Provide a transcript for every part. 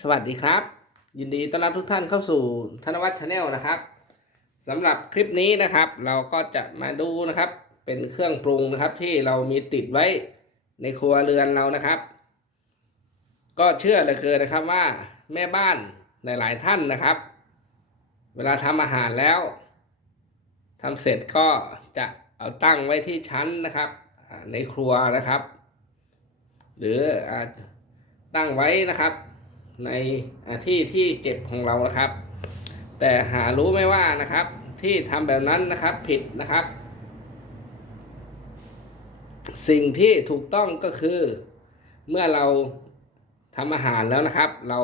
สวัสดีครับ ยินดีต้อนรับทุกท่านเข้าสู่ธนวัฒน์ชาแนลนะครับสำหรับคลิปนี้นะครับ เราก็จะมาดูนะครับ เป็นเครื่องปรุงนะครับที่เรามีติดไว้ในครัวเรือนเรานะครับ ก็เชื่อเหลือนะครับว่าแม่บ้านหลายๆท่านนะครับ เวลาทำอาหารแล้วทำเสร็จก็จะเอาตั้งไว้ที่ชั้นนะครับ ในครัวนะครับ หรือตั้งไว้นะครับ ในที่ที่เก็บของเรานะครับ แต่หารู้ไหมว่านะครับ ที่ทำแบบนั้นนะครับผิดนะครับ สิ่งที่ถูกต้องก็คือ เมื่อเราทำอาหารแล้วนะครับ เรา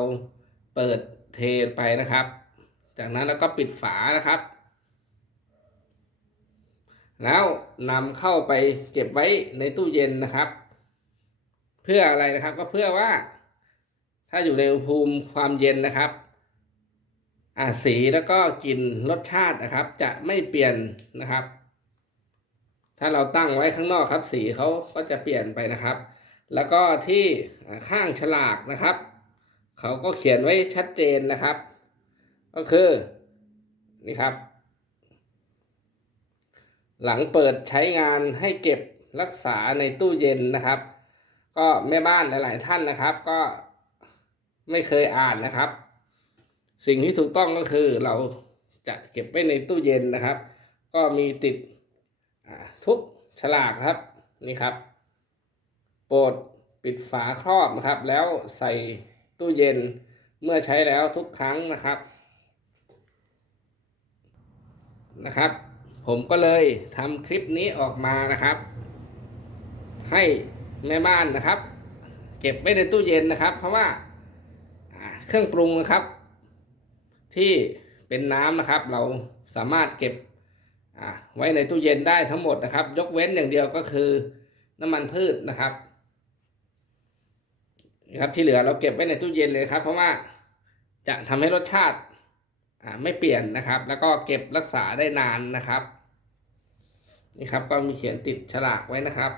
เปิดเทไปนะครับ จากนั้นเราก็ปิดฝานะครับ แล้วนำเข้าไปเก็บไว้ในตู้เย็นนะครับ เพื่ออะไรนะครับก็เพื่อว่า ถ้าอยู่ในอุณหภูมิความเย็นนะครับสีแล้วก็กลิ่นรสชาตินะครับ จะไม่เปลี่ยนนะครับ ถ้าเราตั้งไว้ข้างนอกครับ สีเขาก็จะเปลี่ยนไปนะครับ แล้วก็ที่ข้างฉลากนะครับเขาก็เขียนไว้ชัดเจนนะครับ ก็คือนี่ครับ หลังเปิดใช้งานให้เก็บรักษาในตู้เย็นนะครับ ก็แม่บ้านหลาย ๆ ท่านนะครับ ก็ ไม่เคยอ่านนะครับ สิ่งที่ถูกต้องก็คือเราจะเก็บไว้ในตู้เย็นนะครับ ก็มีติดทุกฉลากครับนี่ครับ โปรดปิดฝาครอบนะครับ แล้วใส่ตู้เย็นเมื่อใช้แล้วทุกครั้งนะครับนะครับ ผมก็เลยทำคลิปนี้ออกมานะครับ ให้แม่บ้านนะครับ เก็บไว้ในตู้เย็นนะครับ เพราะว่า เครื่องปรุงนะครับ ที่เป็นน้ำนะครับ เราสามารถเก็บไว้ในตู้เย็นได้ทั้งหมดนะครับ ยกเว้นอย่างเดียวก็คือ น้ำมันพืชนะครับนะครับที่เหลือเราเก็บไว้ในตู้เย็นเลยครับ เพราะว่าจะทำให้รสชาติไม่เปลี่ยนนะครับ แล้วก็เก็บรักษาได้นานนะครับนี่ครับก็มีเขียนติดฉลากไว้นะครับ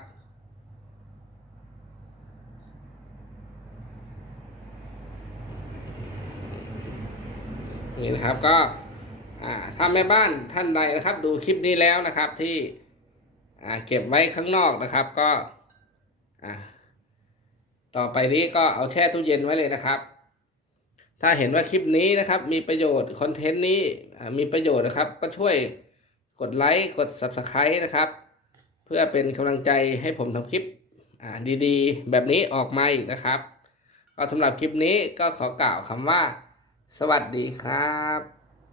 นี่นะครับก็ถ้าแม่บ้านท่านใดนะครับ ดูคลิปนี้แล้วนะครับที่เก็บไว้ข้างนอกนะครับก็ต่อไปนี้ก็เอาแช่ตู้เย็นไว้เลยนะครับ ถ้าเห็นว่าคลิปนี้นะครับ มีประโยชน์คอนเทนต์นี้มีประโยชน์นะครับ ก็ช่วยกดไลค์กด Subscribe นะครับ เพื่อเป็นกำลังใจให้ผมทำคลิปดีๆ แบบนี้ออกมาอีกนะครับ ก็สำหรับคลิปนี้ก็ขอกล่าวคำว่า สวัสดีครับ